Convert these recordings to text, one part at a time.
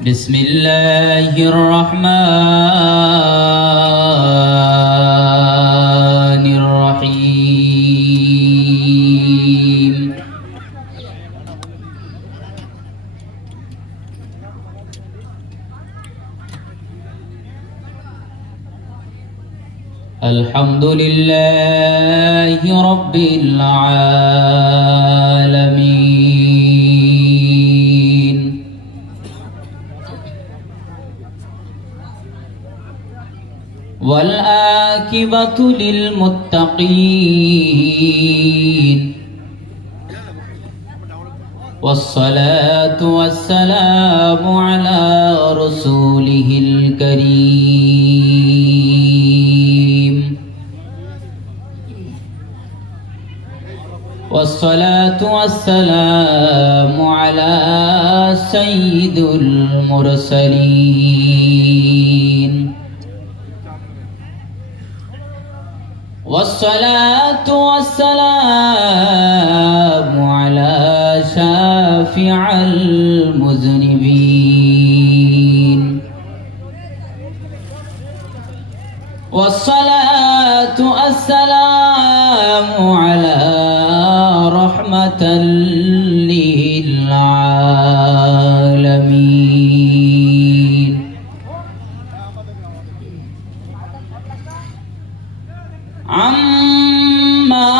بسم الله الرحمن الرحيم الحمد لله رب العالمين والعاقبة للمتقين والصلاة والسلام على رسوله الكريم والصلاة والسلام على سيد المرسلين والصلاة والسلام على شافع المذنبين والصلاة والسلام على رحمة للعالمين أما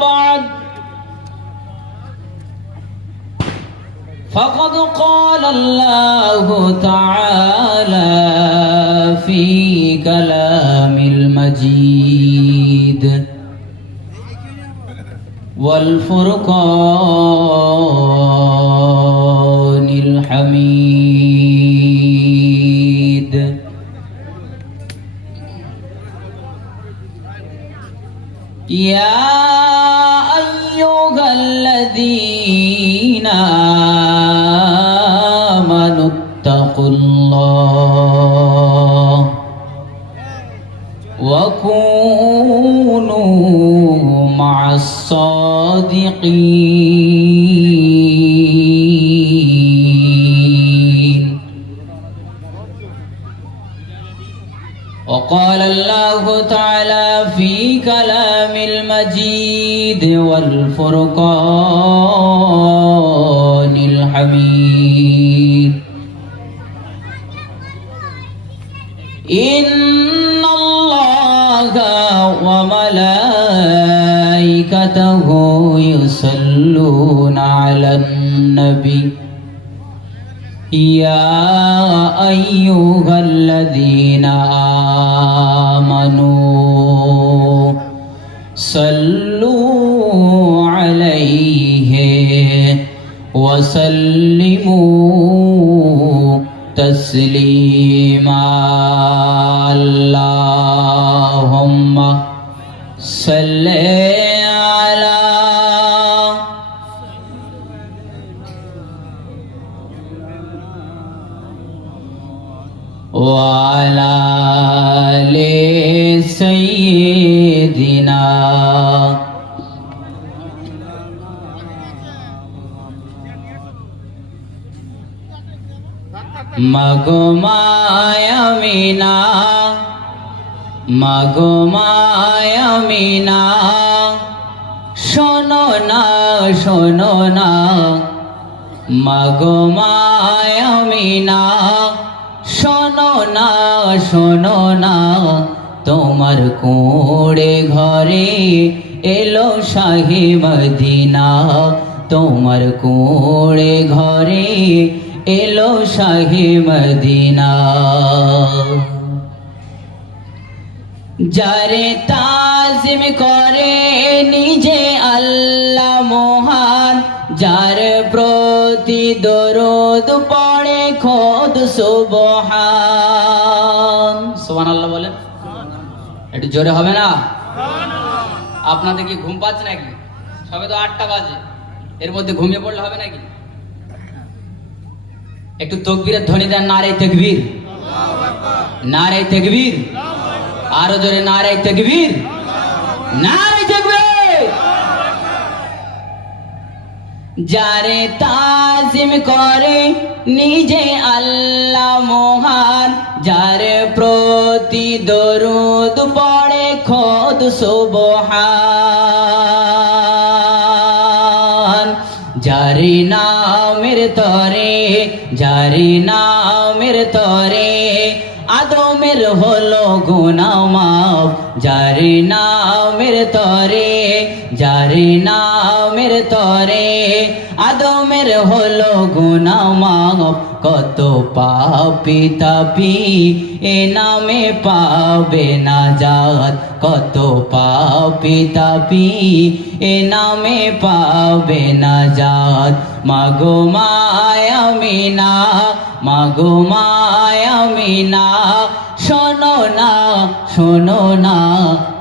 بعد فقد قال الله تعالى في كلام المجيد والفرقان الحميد يا أيها الذين آمنوا اتقوا الله وكونوا مع الصادقين وقال الله تعالى في كلام المجيد والفرقان الحميد إن الله وملائكته يصلون على النبي يا أيها الذين آمنوا صلوا عليه وسلموا تسليما اللهم صل على وعلى آل سيدنا মাগো মায়ামিনা মাগো মায়ামিনা শোনো না শোনো না মাগো মায়ামিনা শোনো না শোনো না তোমার কোড়ে ঘরে এলো শাহে মদিনা তোমার কোড়ে ঘরে এলো শাহে মদিনা যারে তাজিম করে নিজে আল্লাহ মহান যার প্রতি দরুদ পড়ে খোদ সুবহান সুবহানাল্লাহ বলেন একটু জোরে হবে না আপনাদের কি ঘুম পাচ্ছে নাকি সবে তো 8টা বাজে এর মধ্যে ঘুমিয়ে পড়লে হবে নাকি একটু তাকবীরের ধ্বনি দেন নারে তাকবীর নারে তাকবীর আরো জোরে নারে তাকবীর নারে তাকবীর যারে তাজিম করে নিজে আল্লাহ মহান, যার প্রতি দরুদ পড়ে খোদ সুবহান। যারি নামের তরে, যারি নামের তরে আদমের হলো গুনাহ মাফ। যারি নামের তরে, যারি নামের তরে আদমের হলো গুনাহ মাফ। কত পাপী তাপী এ নামে পাবে নাজাত, কত পাপী তাপী এ নামে পাবে নাজাত। মাগো মায়ামিনা, মাগো মায়ামিনা, শোনো না, শোনো না,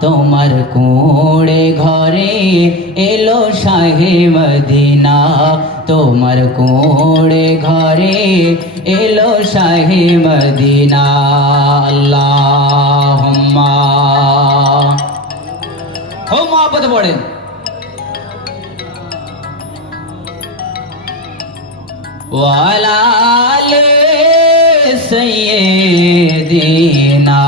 তোমার কোড়ে ঘরে এলো শাহে মদিনা। তোমার কোড়ে ঘরে এলো শাহে মদিনা। আল্লাহুম্মা খুব মহব্বত পড়েন। ওয়ালা আলে সাইয়্যিদিনা